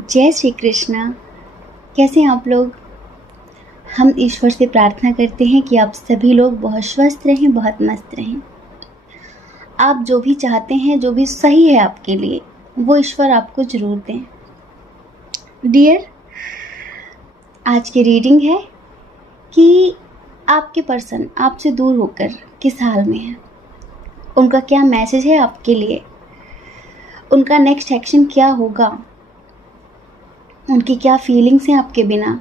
जय श्री कृष्णा। कैसे हैं आप लोग? हम ईश्वर से प्रार्थना करते हैं कि आप सभी लोग बहुत स्वस्थ रहें, बहुत मस्त रहें। आप जो भी चाहते हैं, जो भी सही है आपके लिए, वो ईश्वर आपको ज़रूर दें। डियर, आज की रीडिंग है कि आपके पर्सन आपसे दूर होकर किस हाल में है, उनका क्या मैसेज है आपके लिए, उनका नेक्स्ट एक्शन क्या होगा, उनकी क्या फीलिंग्स हैं आपके बिना,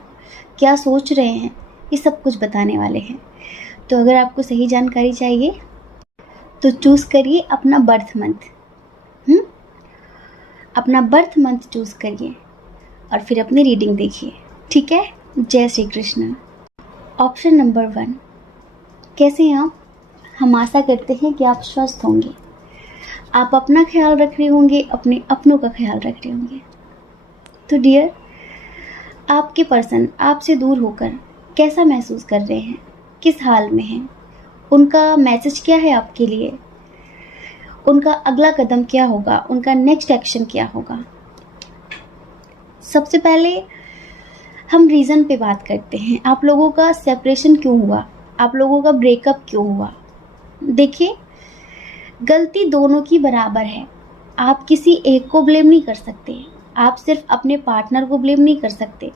क्या सोच रहे हैं, ये सब कुछ बताने वाले हैं। तो अगर आपको सही जानकारी चाहिए तो चूज़ करिए अपना बर्थ मंथ। अपना बर्थ मंथ चूज़ करिए और फिर अपनी रीडिंग देखिए, ठीक है? जय श्री कृष्ण। ऑप्शन नंबर 1, कैसे हैं आप? हम आशा करते हैं कि आप स्वस्थ होंगे, आप अपना ख्याल रख रहे होंगे, अपने अपनों का ख्याल रख रहे होंगे। तो डियर, आपके पर्सन आपसे दूर होकर कैसा महसूस कर रहे हैं, किस हाल में हैं, उनका मैसेज क्या है आपके लिए, उनका अगला कदम क्या होगा, उनका नेक्स्ट एक्शन क्या होगा। सबसे पहले हम रीज़न पे बात करते हैं। आप लोगों का सेपरेशन क्यों हुआ, आप लोगों का ब्रेकअप क्यों हुआ? देखिए, गलती दोनों की बराबर है। आप किसी एक को ब्लेम नहीं कर सकते, आप सिर्फ अपने पार्टनर को ब्लेम नहीं कर सकते।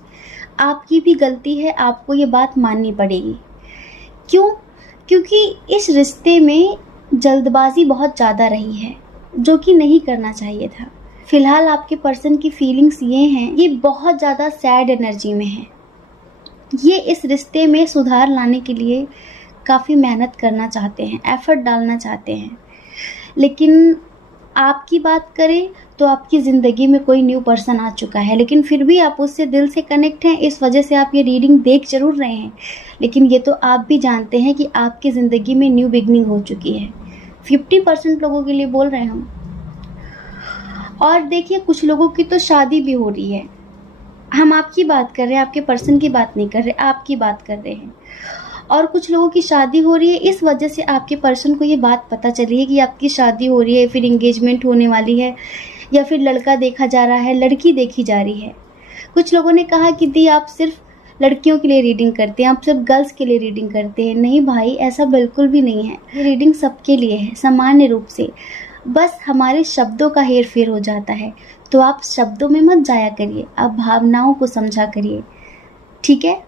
आपकी भी गलती है, आपको ये बात माननी पड़ेगी। क्यों? क्योंकि इस रिश्ते में जल्दबाजी बहुत ज़्यादा रही है, जो कि नहीं करना चाहिए था। फिलहाल आपके पर्सन की फीलिंग्स ये हैं, ये बहुत ज़्यादा सैड एनर्जी में है। ये इस रिश्ते में सुधार लाने के लिए काफ़ी मेहनत करना चाहते हैं, एफर्ट डालना चाहते हैं। लेकिन आपकी बात करें तो आपकी ज़िंदगी में कोई न्यू पर्सन आ चुका है, लेकिन फिर भी आप उससे दिल से कनेक्ट हैं। इस वजह से आप ये रीडिंग देख जरूर रहे हैं, लेकिन ये तो आप भी जानते हैं कि आपकी ज़िंदगी में न्यू बिगनिंग हो चुकी है। 50% लोगों के लिए बोल रहे हैं हम। और देखिए, कुछ लोगों की तो शादी भी हो रही है। हम आपकी बात कर रहे हैं, आपके पर्सन की बात नहीं कर रहे, आपकी बात कर रहे हैं। और कुछ लोगों की शादी हो रही है, इस वजह से आपके पर्सन को ये बात पता चली है कि आपकी शादी हो रही है, फिर एंगेजमेंट होने वाली है, या फिर लड़का देखा जा रहा है, लड़की देखी जा रही है। कुछ लोगों ने कहा कि दी आप सिर्फ लड़कियों के लिए रीडिंग करते हैं, आप सिर्फ गर्ल्स के लिए रीडिंग करते हैं। नहीं भाई, ऐसा बिल्कुल भी नहीं है। ये रीडिंग सबके लिए है, सामान्य रूप से। बस हमारे शब्दों का हेर फेर हो जाता है, तो आप शब्दों में मत जाया करिए, आप भावनाओं को समझा करिए, ठीक है?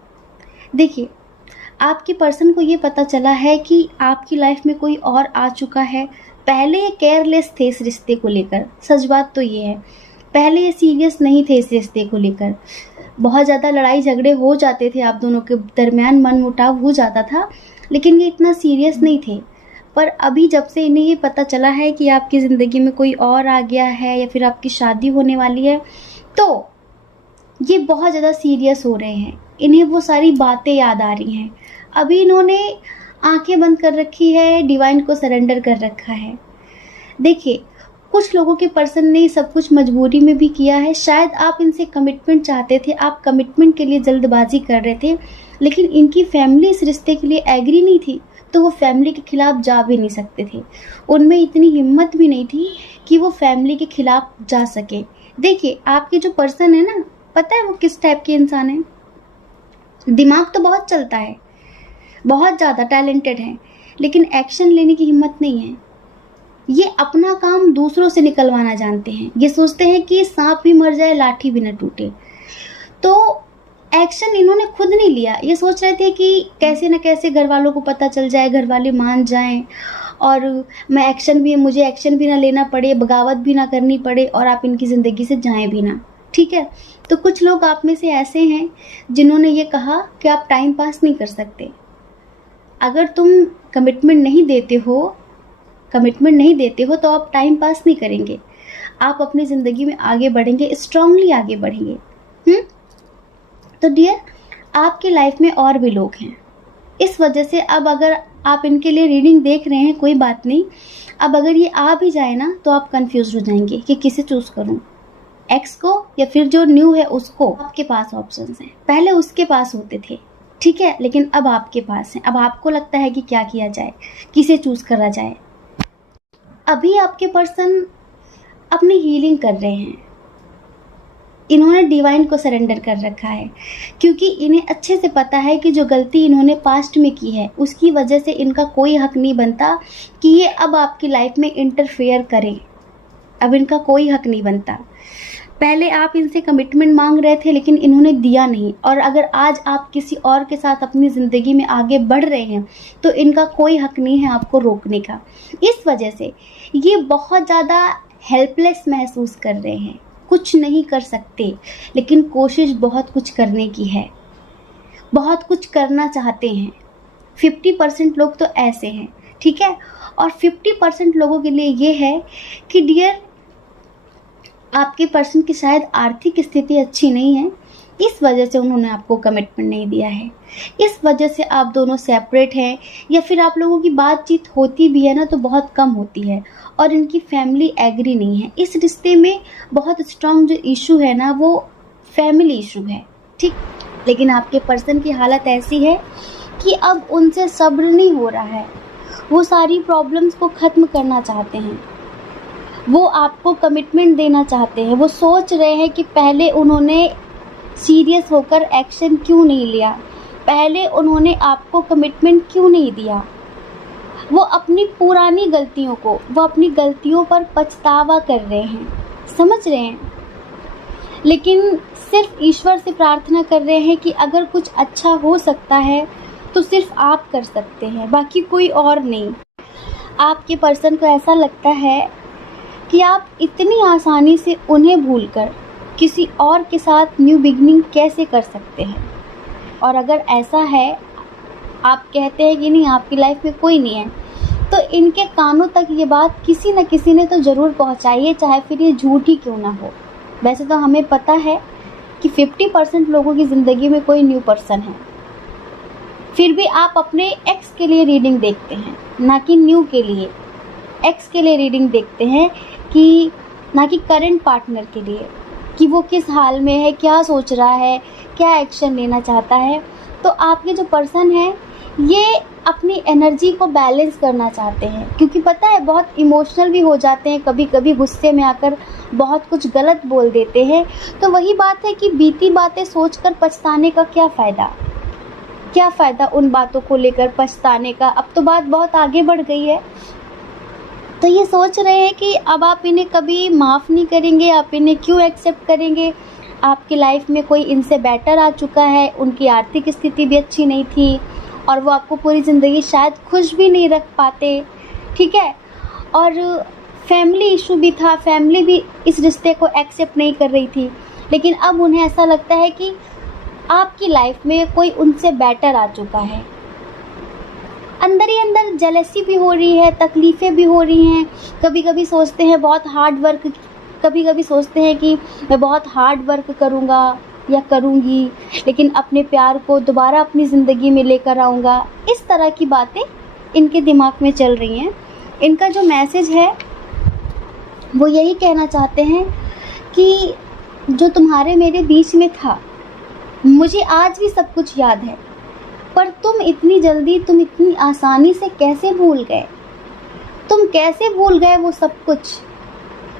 देखिए, आपके पर्सन को ये पता चला है कि आपकी लाइफ में कोई और आ चुका है। पहले ये केयरलेस थे इस रिश्ते को लेकर, सच बात तो ये है। पहले ये सीरियस नहीं थे इस रिश्ते को लेकर। बहुत ज़्यादा लड़ाई झगड़े हो जाते थे, आप दोनों के दरमियान मनमुटाव हो जाता था, लेकिन ये इतना सीरियस नहीं थे। पर अभी जब से इन्हें ये पता चला है कि आपकी ज़िंदगी में कोई और आ गया है, या फिर आपकी शादी होने वाली है, तो ये बहुत ज़्यादा सीरियस हो रहे हैं। इन्हें वो सारी बातें याद आ रही हैं। अभी इन्होंने आंखें बंद कर रखी है, डिवाइन को सरेंडर कर रखा है। देखिए, कुछ लोगों के पर्सन ने सब कुछ मजबूरी में भी किया है। शायद आप इनसे कमिटमेंट चाहते थे, आप कमिटमेंट के लिए जल्दबाजी कर रहे थे, लेकिन इनकी फैमिली इस रिश्ते के लिए एग्री नहीं थी, तो वो फैमिली के खिलाफ जा भी नहीं सकते थे। उनमें इतनी हिम्मत भी नहीं थी कि वो फैमिली के खिलाफ जा सके। देखिए, आपके जो पर्सन है ना, पता है वो किस टाइप के इंसान है? दिमाग तो बहुत चलता है, बहुत ज़्यादा टैलेंटेड है, लेकिन एक्शन लेने की हिम्मत नहीं है। ये अपना काम दूसरों से निकलवाना जानते हैं। ये सोचते हैं कि सांप भी मर जाए, लाठी भी न टूटे। तो एक्शन इन्होंने खुद नहीं लिया। ये सोच रहे थे कि कैसे न कैसे घर वालों को पता चल जाए, घर वाले मान जाएं, और मुझे एक्शन भी ना लेना पड़े, बगावत भी ना करनी पड़े, और आप इनकी ज़िंदगी से जाएं भी ना, ठीक है? तो कुछ लोग आप में से ऐसे हैं जिन्होंने ये कहा कि आप टाइम पास नहीं कर सकते। अगर तुम कमिटमेंट नहीं देते हो तो आप टाइम पास नहीं करेंगे, आप अपनी ज़िंदगी में आगे बढ़ेंगे, स्ट्रांगली आगे बढ़ेंगे। तो डियर, आपके लाइफ में और भी लोग हैं। इस वजह से अब अगर आप इनके लिए रीडिंग देख रहे हैं, कोई बात नहीं। अब अगर ये आ भी जाए ना, तो आप कंफ्यूज हो जाएंगे कि किसे चूज़ करूं, एक्स को या फिर जो न्यू है उसको। आपके पास ऑप्शंस हैं, पहले उसके पास होते थे, ठीक है, लेकिन अब आपके पास है। अब आपको लगता है कि क्या किया जाए, किसे चूज करा जाए। अभी आपके पर्सन अपनी हीलिंग कर रहे हैं। इन्होंने डिवाइन को सरेंडर कर रखा है, क्योंकि इन्हें अच्छे से पता है कि जो गलती इन्होंने पास्ट में की है उसकी वजह से इनका कोई हक नहीं बनता कि ये अब आपकी लाइफ में इंटरफेयर करें। अब इनका कोई हक नहीं बनता। पहले आप इनसे कमिटमेंट मांग रहे थे लेकिन इन्होंने दिया नहीं, और अगर आज आप किसी और के साथ अपनी ज़िंदगी में आगे बढ़ रहे हैं तो इनका कोई हक नहीं है आपको रोकने का। इस वजह से ये बहुत ज़्यादा हेल्पलेस महसूस कर रहे हैं, कुछ नहीं कर सकते, लेकिन कोशिश बहुत कुछ करने की है, बहुत कुछ करना चाहते हैं। 50% लोग तो ऐसे हैं, ठीक है। और 50% लोगों के लिए ये है कि डियर, आपके पर्सन की शायद आर्थिक स्थिति अच्छी नहीं है, इस वजह से उन्होंने आपको कमिटमेंट नहीं दिया है, इस वजह से आप दोनों सेपरेट हैं, या फिर आप लोगों की बातचीत होती भी है ना तो बहुत कम होती है, और इनकी फैमिली एग्री नहीं है। इस रिश्ते में बहुत स्ट्रॉन्ग जो इशू है ना वो फैमिली इशू है, ठीक। लेकिन आपके पर्सन की हालत ऐसी है कि अब उनसे सब्र नहीं हो रहा है, वो सारी प्रॉब्लम्स को ख़त्म करना चाहते हैं, वो आपको कमिटमेंट देना चाहते हैं। वो सोच रहे हैं कि पहले उन्होंने सीरियस होकर एक्शन क्यों नहीं लिया, पहले उन्होंने आपको कमिटमेंट क्यों नहीं दिया। वो अपनी पुरानी गलतियों को, वो अपनी गलतियों पर पछतावा कर रहे हैं, समझ रहे हैं। लेकिन सिर्फ ईश्वर से प्रार्थना कर रहे हैं कि अगर कुछ अच्छा हो सकता है तो सिर्फ आप कर सकते हैं, बाकी कोई और नहीं। आपके पर्सन को ऐसा लगता है कि आप इतनी आसानी से उन्हें भूलकर किसी और के साथ न्यू बिगनिंग कैसे कर सकते हैं। और अगर ऐसा है, आप कहते हैं कि नहीं आपकी लाइफ में कोई नहीं है, तो इनके कानों तक ये बात किसी न किसी ने तो ज़रूर पहुंचाई है, चाहे फिर ये झूठ ही क्यों ना हो। वैसे तो हमें पता है कि 50% लोगों की ज़िंदगी में कोई न्यू पर्सन है, फिर भी आप अपने एक्स के लिए रीडिंग देखते हैं, ना कि न्यू के लिए। एक्स के लिए रीडिंग देखते हैं कि ना कि करंट पार्टनर के लिए, कि वो किस हाल में है, क्या सोच रहा है, क्या एक्शन लेना चाहता है। तो आपके जो पर्सन है ये अपनी एनर्जी को बैलेंस करना चाहते हैं, क्योंकि पता है बहुत इमोशनल भी हो जाते हैं, कभी कभी गुस्से में आकर बहुत कुछ गलत बोल देते हैं। तो वही बात है कि बीती बातें सोचकर पछताने का क्या फ़ायदा, क्या फ़ायदा उन बातों को लेकर पछताने का। अब तो बात बहुत आगे बढ़ गई है, तो ये सोच रहे हैं कि अब आप इन्हें कभी माफ़ नहीं करेंगे, आप इन्हें क्यों एक्सेप्ट करेंगे। आपकी लाइफ में कोई इनसे बेटर आ चुका है, उनकी आर्थिक स्थिति भी अच्छी नहीं थी और वो आपको पूरी ज़िंदगी शायद खुश भी नहीं रख पाते, ठीक है। और फैमिली इशू भी था, फैमिली भी इस रिश्ते को एक्सेप्ट नहीं कर रही थी। लेकिन अब उन्हें ऐसा लगता है कि आपकी लाइफ में कोई उनसे बेटर आ चुका है। अंदर ही अंदर जेलसी भी हो रही है, तकलीफ़ें भी हो रही हैं। कभी कभी सोचते हैं बहुत हार्ड वर्क, कभी कभी सोचते हैं कि मैं बहुत हार्ड वर्क करूँगा या करूँगी, लेकिन अपने प्यार को दोबारा अपनी ज़िंदगी में लेकर आऊँगा। इस तरह की बातें इनके दिमाग में चल रही हैं। इनका जो मैसेज है वो यही कहना चाहते हैं कि जो तुम्हारे मेरे बीच में था, मुझे आज भी सब कुछ याद है, पर तुम इतनी जल्दी, तुम इतनी आसानी से कैसे भूल गए, तुम कैसे भूल गए वो सब कुछ।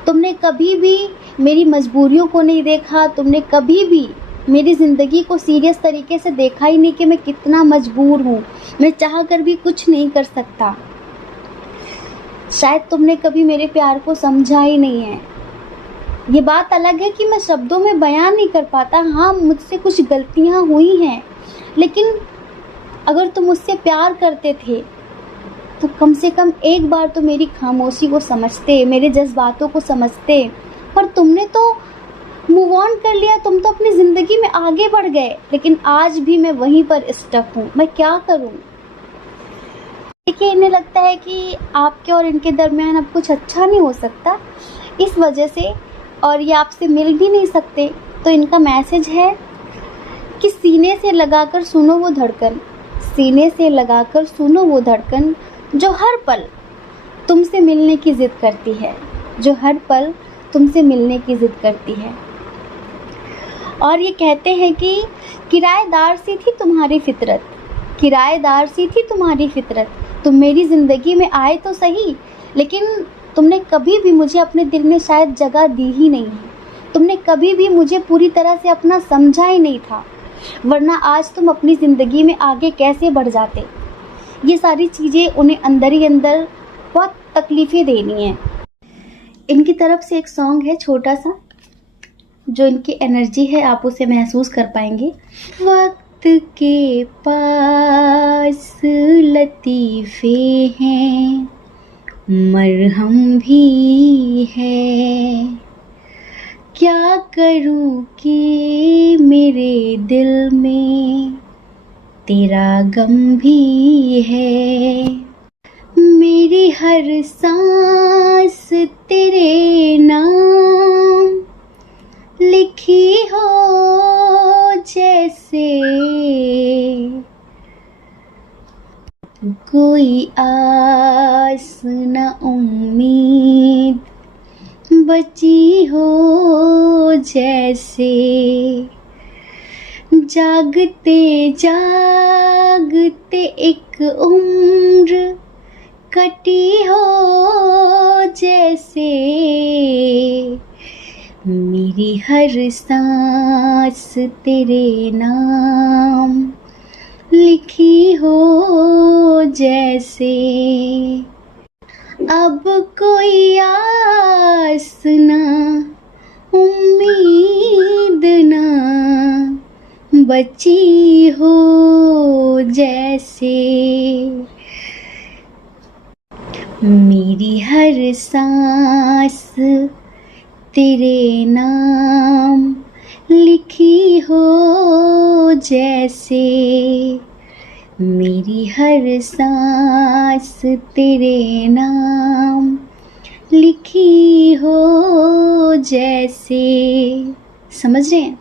तुमने कभी भी मेरी मजबूरियों को नहीं देखा, तुमने कभी भी मेरी ज़िंदगी को सीरियस तरीके से देखा ही नहीं कि मैं कितना मजबूर हूँ, मैं चाह कर भी कुछ नहीं कर सकता। शायद तुमने कभी मेरे प्यार को समझा ही नहीं है। ये बात अलग है कि मैं शब्दों में बयान नहीं कर पाता, हाँ मुझसे कुछ गलतियाँ हुई हैं, लेकिन अगर तुम मुझसे प्यार करते थे तो कम से कम एक बार तो मेरी खामोशी को समझते, मेरे जज्बातों को समझते। पर तुमने तो मूव ऑन कर लिया, तुम तो अपनी ज़िंदगी में आगे बढ़ गए, लेकिन आज भी मैं वहीं पर स्टक हूँ। मैं क्या करूँ। देखिए, इन्हें लगता है कि आपके और इनके दरमियान अब कुछ अच्छा नहीं हो सकता, इस वजह से, और ये आपसे मिल भी नहीं सकते। तो इनका मैसेज है कि सीने से लगाकर सुनो वो धड़कन, सीने से लगाकर सुनो वो धड़कन जो हर पल तुमसे मिलने की ज़िद करती है, जो हर पल तुमसे मिलने की ज़िद करती है। और ये कहते हैं कि किराएदार सी थी तुम्हारी फितरत, किराएदार सी थी तुम्हारी फितरत, तुम मेरी ज़िंदगी में आए तो सही, लेकिन तुमने कभी भी मुझे अपने दिल में शायद जगह दी ही नहीं है। तुमने कभी भी मुझे पूरी तरह से अपना समझा ही नहीं था, वरना आज तुम अपनी ज़िंदगी में आगे कैसे बढ़ जाते। ये सारी चीज़ें उन्हें अंदर ही अंदर बहुत तकलीफ़ें देनी हैं। इनकी तरफ से एक सॉन्ग है छोटा सा, जो इनकी एनर्जी है आप उसे महसूस कर पाएंगे। वक्त के पास लतीफ़े हैं, मरहम भी है, क्या करूं कि मेरे दिल में तेरा गम भी है। मेरी हर सांस तेरे नाम लिखी हो जैसे, कोई आस न उम्मीद बची हो जैसे, जागते जागते एक उम्र कटी हो जैसे, मेरी हर सांस तेरे नाम लिखी हो जैसे। अब कोई आस ना उम्मीद ना बची हो जैसे, मेरी हर सांस तेरे नाम लिखी हो जैसे, मेरी हर सांस तेरे नाम लिखी हो जैसे। समझ रहे हैं?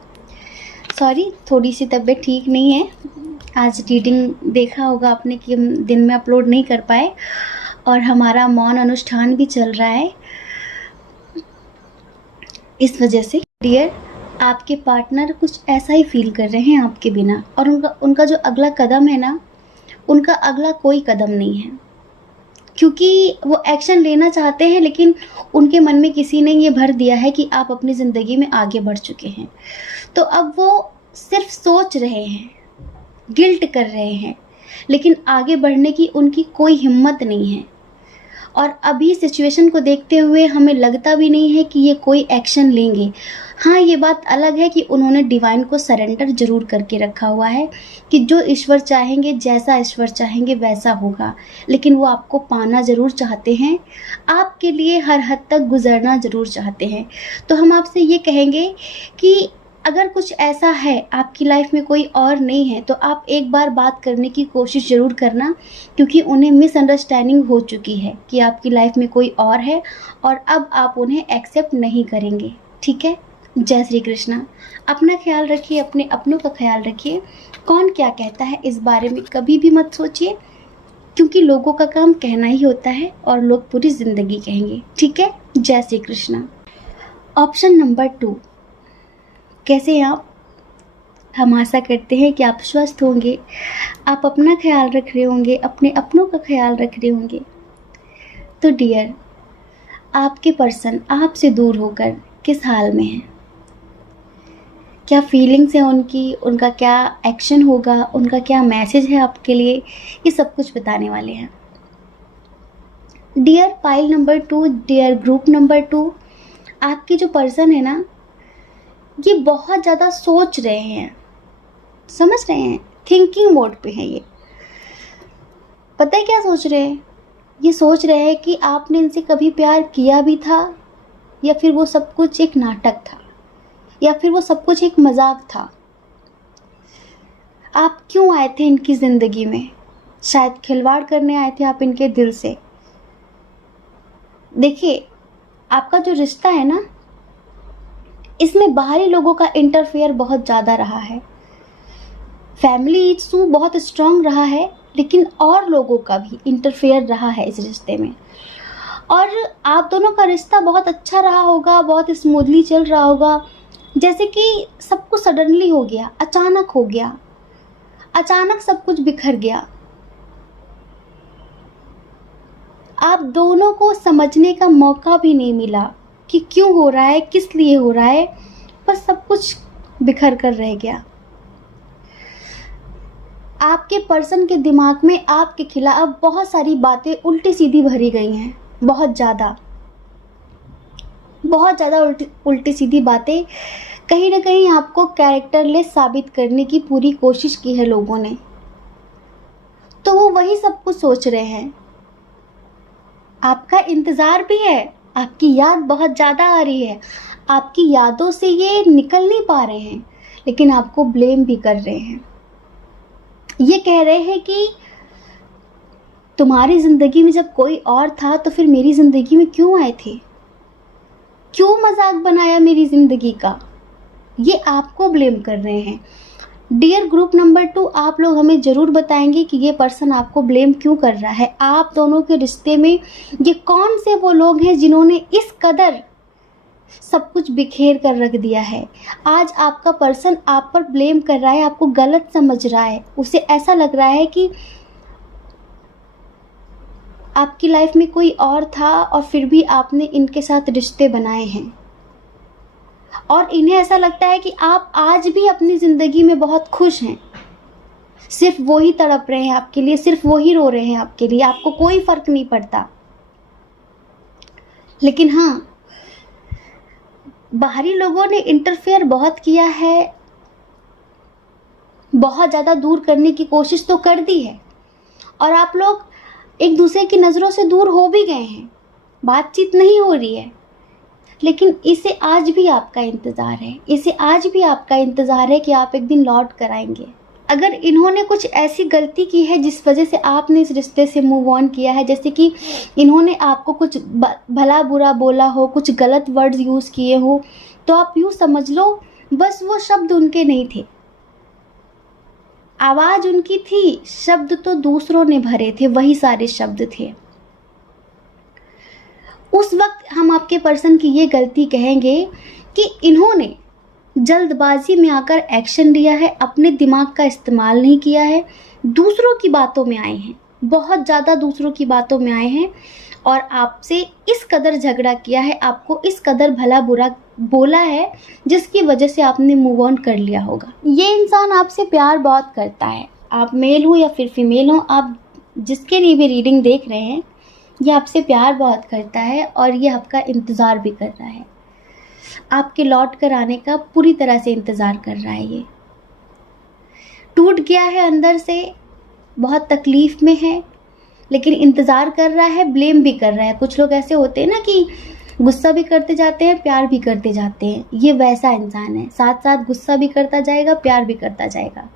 सॉरी, थोड़ी सी तबीयत ठीक नहीं है। आज रीडिंग देखा होगा आपने कि हम दिन में अपलोड नहीं कर पाए, और हमारा मौन अनुष्ठान भी चल रहा है, इस वजह से। डियर, आपके पार्टनर कुछ ऐसा ही फील कर रहे हैं आपके बिना, और उनका जो अगला कदम है ना, उनका अगला कोई कदम नहीं है, क्योंकि वो एक्शन लेना चाहते हैं, लेकिन उनके मन में किसी ने ये भर दिया है कि आप अपनी ज़िंदगी में आगे बढ़ चुके हैं। तो अब वो सिर्फ सोच रहे हैं, गिल्ट कर रहे हैं, लेकिन आगे बढ़ने की उनकी कोई हिम्मत नहीं है। और अभी सिचुएशन को देखते हुए हमें लगता भी नहीं है कि ये कोई एक्शन लेंगे। हाँ, ये बात अलग है कि उन्होंने डिवाइन को सरेंडर ज़रूर करके रखा हुआ है कि जो ईश्वर चाहेंगे, जैसा ईश्वर चाहेंगे वैसा होगा, लेकिन वो आपको पाना ज़रूर चाहते हैं, आपके लिए हर हद तक गुजरना ज़रूर चाहते हैं। तो हम आपसे ये कहेंगे कि अगर कुछ ऐसा है, आपकी लाइफ में कोई और नहीं है, तो आप एक बार बात करने की कोशिश ज़रूर करना, क्योंकि उन्हें मिसअंडरस्टैंडिंग हो चुकी है कि आपकी लाइफ में कोई और है, और अब आप उन्हें एक्सेप्ट नहीं करेंगे। ठीक है? जय श्री कृष्णा। अपना ख्याल रखिए, अपने अपनों का ख्याल रखिए। कौन क्या कहता है इस बारे में कभी भी मत सोचिए, क्योंकि लोगों का काम कहना ही होता है, और लोग पूरी ज़िंदगी कहेंगे। ठीक है? जय श्री कृष्णा। ऑप्शन नंबर 2, कैसे हैं आप? हम आशा करते हैं कि आप स्वस्थ होंगे, आप अपना ख्याल रख रहे होंगे, अपने अपनों का ख्याल रख रहे होंगे। तो डियर, आपके पर्सन आपसे दूर होकर किस हाल में है? क्या फीलिंग्स है उनकी, उनका क्या एक्शन होगा, उनका क्या मैसेज है आपके लिए, ये सब कुछ बताने वाले हैं। Dear pile number 2, dear group number 2, आपके जो पर्सन है ना, ये बहुत ज़्यादा सोच रहे हैं, समझ रहे हैं, थिंकिंग मोड पे है ये। पता है क्या सोच रहे हैं? ये सोच रहे हैं कि आपने इनसे कभी प्यार किया भी था, या फिर वो सब कुछ एक नाटक था, या फिर वो सब कुछ एक मजाक था। आप क्यों आए थे इनकी ज़िंदगी में? शायद खिलवाड़ करने आए थे आप इनके दिल से। देखिए, आपका जो रिश्ता है ना, इसमें बाहरी लोगों का इंटरफेयर बहुत ज़्यादा रहा है। फैमिली इशू बहुत स्ट्रांग रहा है, लेकिन और लोगों का भी इंटरफेयर रहा है इस रिश्ते में। और आप दोनों का रिश्ता बहुत अच्छा रहा होगा, बहुत स्मूथली चल रहा होगा, जैसे कि सब कुछ सडनली हो गया, अचानक हो गया, अचानक सब कुछ बिखर गया। आप दोनों को समझने का मौका भी नहीं मिला कि क्यों हो रहा है, किस लिए हो रहा है, बस सब कुछ बिखर कर रह गया। आपके पर्सन के दिमाग में आपके खिलाफ बहुत सारी बातें उल्टी सीधी भरी गई हैं, बहुत ज़्यादा उल्टी सीधी बातें। कहीं ना कहीं आपको कैरेक्टरलेस साबित करने की पूरी कोशिश की है लोगों ने, तो वो वही सब कुछ सोच रहे हैं। आपका इंतज़ार भी है, आपकी याद बहुत ज़्यादा आ रही है, आपकी यादों से ये निकल नहीं पा रहे हैं, लेकिन आपको ब्लेम भी कर रहे हैं। ये कह रहे हैं कि तुम्हारी ज़िंदगी में जब कोई और था तो फिर मेरी ज़िंदगी में क्यों आए थे, क्यों मजाक बनाया मेरी ज़िंदगी का। ये आपको ब्लेम कर रहे हैं। डियर ग्रुप नंबर 2, आप लोग हमें ज़रूर बताएंगे कि ये पर्सन आपको ब्लेम क्यों कर रहा है। आप दोनों के रिश्ते में ये कौन से वो लोग हैं जिन्होंने इस कदर सब कुछ बिखेर कर रख दिया है। आज आपका पर्सन आप पर ब्लेम कर रहा है, आपको गलत समझ रहा है। उसे ऐसा लग रहा है कि आपकी लाइफ में कोई और था और फिर भी आपने इनके साथ रिश्ते बनाए हैं, और इन्हें ऐसा लगता है कि आप आज भी अपनी ज़िंदगी में बहुत खुश हैं। सिर्फ वो ही तड़प रहे हैं आपके लिए, सिर्फ वो ही रो रहे हैं आपके लिए, आपको कोई फ़र्क नहीं पड़ता। लेकिन हाँ, बाहरी लोगों ने इंटरफेयर बहुत किया है, बहुत ज़्यादा दूर करने की कोशिश तो कर दी है, और आप लोग एक दूसरे की नज़रों से दूर हो भी गए हैं, बातचीत नहीं हो रही है। लेकिन इसे आज भी आपका इंतज़ार है, इसे आज भी आपका इंतज़ार है कि आप एक दिन लौट कर आएंगे। अगर इन्होंने कुछ ऐसी गलती की है जिस वजह से आपने इस रिश्ते से मूव ऑन किया है, जैसे कि इन्होंने आपको कुछ भला बुरा बोला हो, कुछ गलत वर्ड्स यूज़ किए हो, तो आप यूँ समझ लो बस वो शब्द उनके नहीं थे, आवाज़ उनकी थी, शब्द तो दूसरों ने भरे थे, वही सारे शब्द थे। उस वक्त हम आपके पर्सन की ये गलती कहेंगे कि इन्होंने जल्दबाजी में आकर एक्शन लिया है, अपने दिमाग का इस्तेमाल नहीं किया है, दूसरों की बातों में आए हैं, बहुत ज़्यादा दूसरों की बातों में आए हैं, और आपसे इस कदर झगड़ा किया है, आपको इस कदर भला बुरा बोला है, जिसकी वजह से आपने मूव ऑन कर लिया होगा। ये इंसान आपसे प्यार बहुत करता है, आप मेल हो या फिर फीमेल हो, आप जिसके लिए भी रीडिंग देख रहे हैं, ये आपसे प्यार बहुत करता है और ये आपका इंतज़ार भी कर रहा है, आपके लौट कर आने का पूरी तरह से इंतज़ार कर रहा है। ये टूट गया है अंदर से, बहुत तकलीफ़ में है, लेकिन इंतज़ार कर रहा है, ब्लेम भी कर रहा है। कुछ लोग ऐसे होते हैं ना कि गुस्सा भी करते जाते हैं, प्यार भी करते जाते हैं, ये वैसा इंसान है, साथ साथ गुस्सा भी करता जाएगा, प्यार भी करता जाएगा।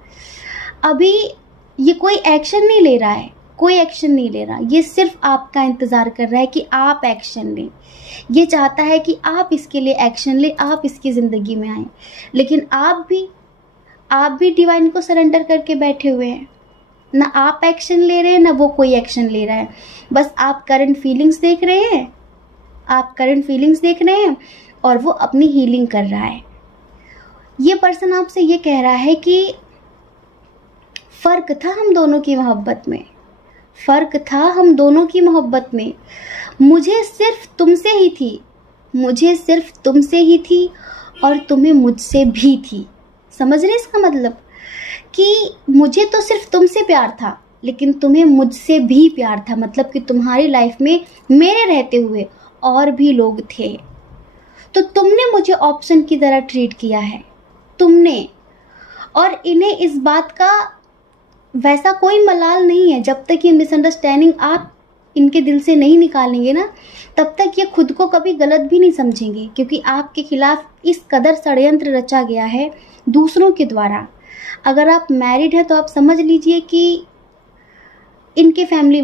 अभी ये कोई एक्शन नहीं ले रहा है, कोई एक्शन नहीं ले रहा, ये सिर्फ आपका इंतज़ार कर रहा है कि आप एक्शन लें। ये चाहता है कि आप इसके लिए एक्शन लें, आप इसकी ज़िंदगी में आएँ, लेकिन आप भी डिवाइन को सरेंडर करके बैठे हुए हैं। ना आप एक्शन ले रहे हैं, ना वो कोई एक्शन ले रहा है, बस आप करंट फीलिंग्स देख रहे हैं, और वो अपनी हीलिंग कर रहा है। ये पर्सन आपसे ये कह रहा है कि फ़र्क था हम दोनों की मोहब्बत में, मुझे सिर्फ तुमसे ही थी और तुम्हें मुझसे भी थी। समझ रहे इसका मतलब कि मुझे तो सिर्फ तुमसे प्यार था, लेकिन तुम्हें मुझसे भी प्यार था, मतलब कि तुम्हारी लाइफ में मेरे रहते हुए और भी लोग थे, तो तुमने मुझे ऑप्शन की तरह ट्रीट किया है, तुमने। और इन्हें इस बात का वैसा कोई मलाल नहीं है, जब तक ये मिसअंडरस्टैंडिंग आप इनके दिल से नहीं निकालेंगे ना, तब तक ये खुद को कभी गलत भी नहीं समझेंगे, क्योंकि आपके खिलाफ इस कदर षड्यंत्र रचा गया है दूसरों के द्वारा। अगर आप मैरिड हैं तो आप समझ लीजिए कि इनके फैमिली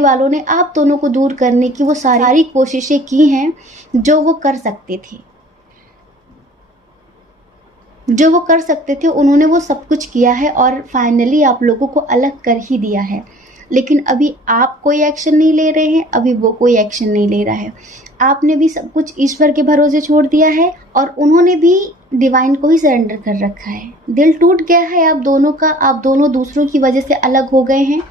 वालों ने आप दोनों को दूर करने की वो सारी कोशिशें की हैं जो वो कर सकते थे, उन्होंने वो सब कुछ किया है और फाइनली आप लोगों को अलग कर ही दिया है। लेकिन अभी आप कोई एक्शन नहीं ले रहे हैं, अभी वो कोई एक्शन नहीं ले रहा है। आपने भी सब कुछ ईश्वर के भरोसे छोड़ दिया है और उन्होंने भी डिवाइन को ही सरेंडर कर रखा है। दिल टूट गया है आप दोनों का, आप दोनों दूसरों की वजह से अलग हो गए हैं,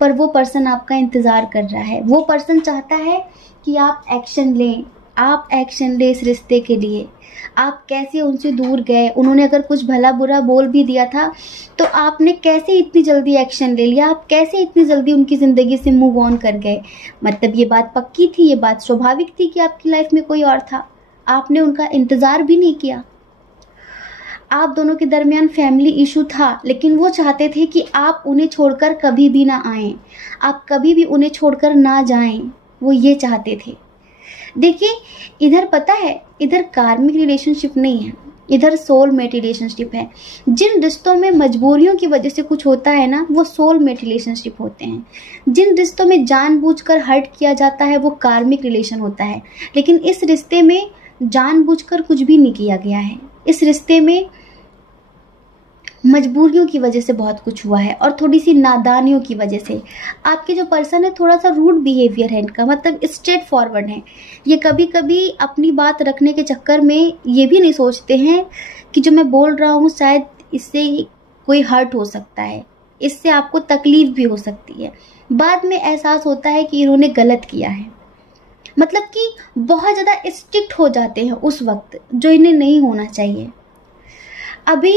पर वो पर्सन आपका इंतज़ार कर रहा है। वो पर्सन चाहता है कि आप एक्शन लें, आप एक्शन लें इस रिश्ते के लिए। आप कैसे उनसे दूर गए, उन्होंने अगर कुछ भला बुरा बोल भी दिया था तो आपने कैसे इतनी जल्दी एक्शन ले लिया, आप कैसे इतनी जल्दी उनकी ज़िंदगी से मूव ऑन कर गए। मतलब ये बात पक्की थी, ये बात स्वाभाविक थी कि आपकी लाइफ में कोई और था, आपने उनका इंतज़ार भी नहीं किया। आप दोनों के दरमियान फैमिली इशू था, लेकिन वो चाहते थे कि आप उन्हें छोड़कर कभी भी ना आएं, आप कभी भी उन्हें छोड़कर ना जाएं, वो ये चाहते थे। देखिए, इधर पता है, इधर कार्मिक रिलेशनशिप नहीं है, इधर सोलमेट रिलेशनशिप है। जिन रिश्तों में मजबूरियों की वजह से कुछ होता है ना, वो सोलमेट रिलेशनशिप होते हैं। जिन रिश्तों में जानबूझकर हर्ट किया जाता है वो कार्मिक रिलेशन होता है। लेकिन इस रिश्ते में जानबूझकर कुछ भी नहीं किया गया है, इस रिश्ते में मजबूरियों की वजह से बहुत कुछ हुआ है और थोड़ी सी नादानियों की वजह से। आपके जो पर्सन है थोड़ा सा रूड बिहेवियर है इनका, मतलब स्ट्रेट फॉरवर्ड है। ये कभी कभी अपनी बात रखने के चक्कर में ये भी नहीं सोचते हैं कि जो मैं बोल रहा हूँ शायद इससे कोई हर्ट हो सकता है, इससे आपको तकलीफ भी हो सकती है। बाद में एहसास होता है कि इन्होंने गलत किया है, मतलब कि बहुत ज़्यादा स्ट्रिक्ट हो जाते हैं उस वक्त, जो इन्हें नहीं होना चाहिए। अभी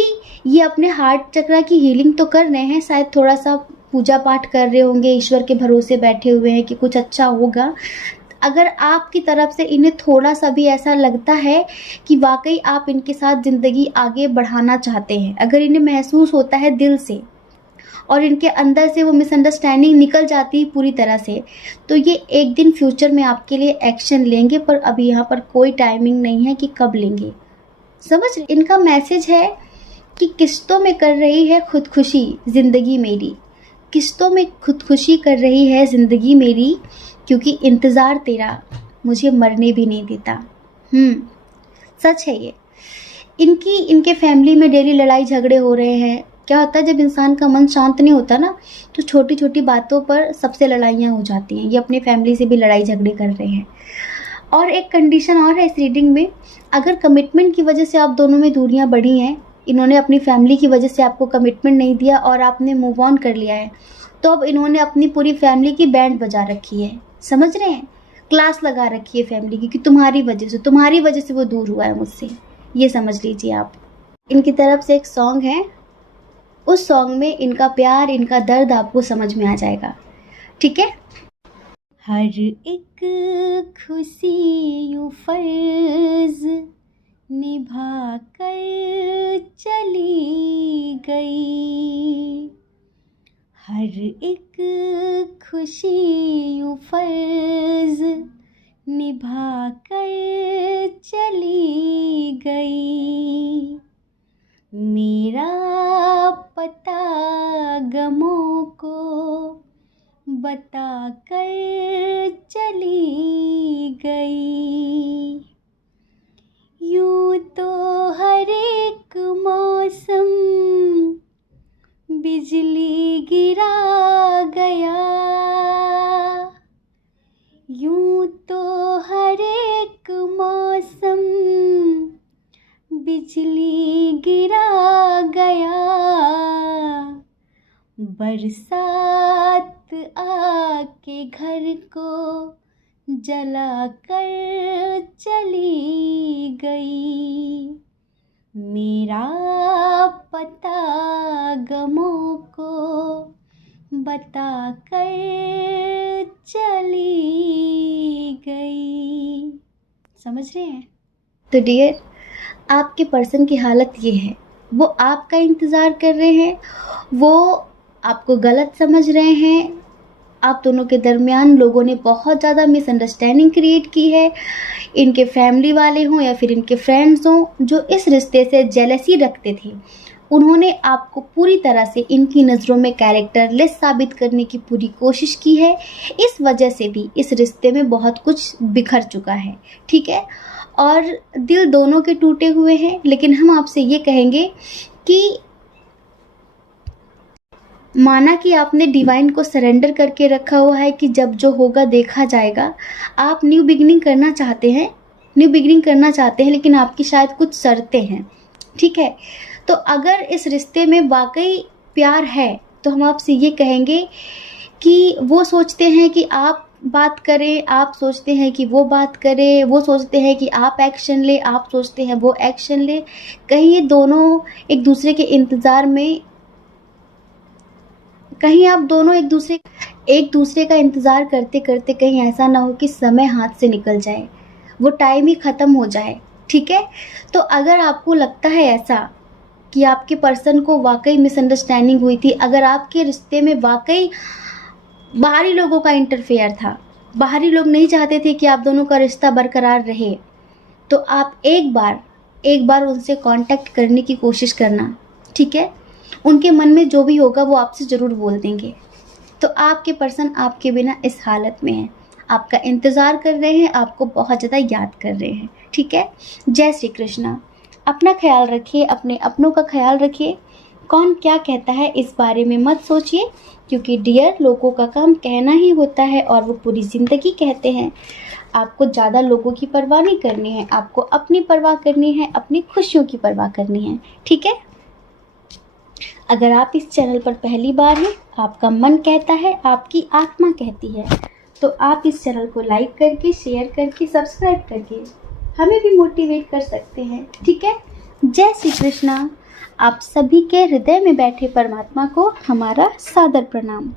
ये अपने हार्ट चक्र की हीलिंग तो कर रहे हैं, शायद थोड़ा सा पूजा पाठ कर रहे होंगे, ईश्वर के भरोसे बैठे हुए हैं कि कुछ अच्छा होगा। अगर आपकी तरफ से इन्हें थोड़ा सा भी ऐसा लगता है कि वाकई आप इनके साथ ज़िंदगी आगे बढ़ाना चाहते हैं, अगर इन्हें महसूस होता है दिल से और इनके अंदर से वो मिसअंडरस्टैंडिंग निकल जाती है पूरी तरह से, तो ये एक दिन फ्यूचर में आपके लिए एक्शन लेंगे। पर अभी यहाँ पर कोई टाइमिंग नहीं है कि कब लेंगे। समझ रहे? इनका मैसेज है कि किस्तों में कर रही है खुदकुशी ज़िंदगी मेरी, किस्तों में खुदकुशी कर रही है ज़िंदगी मेरी, क्योंकि इंतज़ार तेरा मुझे मरने भी नहीं देता। सच है ये। इनके फैमिली में डेली लड़ाई झगड़े हो रहे हैं। क्या होता है, जब इंसान का मन शांत नहीं होता ना, तो छोटी छोटी बातों पर सबसे लड़ाइयाँ हो जाती हैं। ये अपनी फैमिली से भी लड़ाई झगड़े कर रहे हैं। और एक कंडीशन और है इस रीडिंग में, अगर कमिटमेंट की वजह से आप दोनों में दूरियां बढ़ी हैं, इन्होंने अपनी फैमिली की वजह से आपको कमिटमेंट नहीं दिया और आपने मूव ऑन कर लिया है, तो अब इन्होंने अपनी पूरी फैमिली की बैंड बजा रखी है। समझ रहे हैं? क्लास लगा रखी है फैमिली की कि तुम्हारी वजह से वो दूर हुआ है मुझसे। ये समझ लीजिए आप। इनकी तरफ से एक सॉन्ग है, उस सॉन्ग में इनका प्यार, इनका दर्द आपको समझ में आ जाएगा। ठीक है? हर एक खुशी यूं फर्ज निभा कर चली गई, हर एक खुशी यूं फर्ज निभा कर चली गई, मेरा पता गमों को बता कर चली गई, यूं तो हर एक मौसम बिजली गिरा गया, यूं तो हर एक मौसम बिजली गिरा गया, बरसात आके घर को जला कर चली गई, मेरा पता गमों को बता कर चली गई। समझ रहे हैं? तो डियर, आपके पर्सन की हालत ये है, वो आपका इंतज़ार कर रहे हैं, वो आपको गलत समझ रहे हैं। आप दोनों के दरमियान लोगों ने बहुत ज़्यादा मिसअंडरस्टैंडिंग क्रिएट की है। इनके फैमिली वाले हों या फिर इनके फ्रेंड्स हों, जो इस रिश्ते से जेलसी रखते थे, उन्होंने आपको पूरी तरह से इनकी नज़रों में कैरेक्टरलेस साबित करने की पूरी कोशिश की है। इस वजह से भी इस रिश्ते में बहुत कुछ बिखर चुका है। ठीक है? और दिल दोनों के टूटे हुए हैं। लेकिन हम आपसे ये कहेंगे कि माना कि आपने डिवाइन को सरेंडर करके रखा हुआ है कि जब जो होगा देखा जाएगा। आप न्यू बिगिनिंग करना चाहते हैं, लेकिन आपकी शायद कुछ शर्तें हैं। ठीक है? तो अगर इस रिश्ते में वाकई प्यार है तो हम आपसे ये कहेंगे कि वो सोचते हैं कि आप बात करें, आप सोचते हैं कि वो बात करे, वो सोचते हैं कि आप एक्शन ले, आप सोचते हैं वो एक्शन ले। कहीं ये दोनों एक दूसरे के इंतज़ार में, कहीं आप दोनों एक दूसरे का इंतज़ार करते करते कहीं ऐसा ना हो कि समय हाथ से निकल जाए, वो टाइम ही ख़त्म हो जाए। ठीक है, तो अगर आपको लगता है ऐसा कि आपके पर्सन को वाकई मिसअंडरस्टैंडिंग हुई थी, अगर आपके रिश्ते में वाकई बाहरी लोगों का इंटरफेयर था, बाहरी लोग नहीं चाहते थे कि आप दोनों का रिश्ता बरकरार रहे, तो आप एक बार उनसे कांटेक्ट करने की कोशिश करना। ठीक है, उनके मन में जो भी होगा वो आपसे ज़रूर बोल देंगे। तो आपके पर्सन आपके बिना इस हालत में है, आपका इंतज़ार कर रहे हैं, आपको बहुत ज़्यादा याद कर रहे हैं। ठीक है, जय श्री कृष्णा। अपना ख्याल रखिए, अपने अपनों का ख्याल रखिए। कौन क्या कहता है इस बारे में मत सोचिए, क्योंकि डियर, लोगों का काम कहना ही होता है और वो पूरी ज़िंदगी कहते हैं। आपको ज़्यादा लोगों की परवाह नहीं करनी है, आपको अपनी परवाह करनी है, अपनी खुशियों की परवाह करनी है। ठीक है, अगर आप इस चैनल पर पहली बार हैं, आपका मन कहता है, आपकी आत्मा कहती है, तो आप इस चैनल को लाइक करके, शेयर करके, सब्सक्राइब करके हमें भी मोटिवेट कर सकते हैं। ठीक है, जय श्री कृष्णा। आप सभी के हृदय में बैठे परमात्मा को हमारा सादर प्रणाम।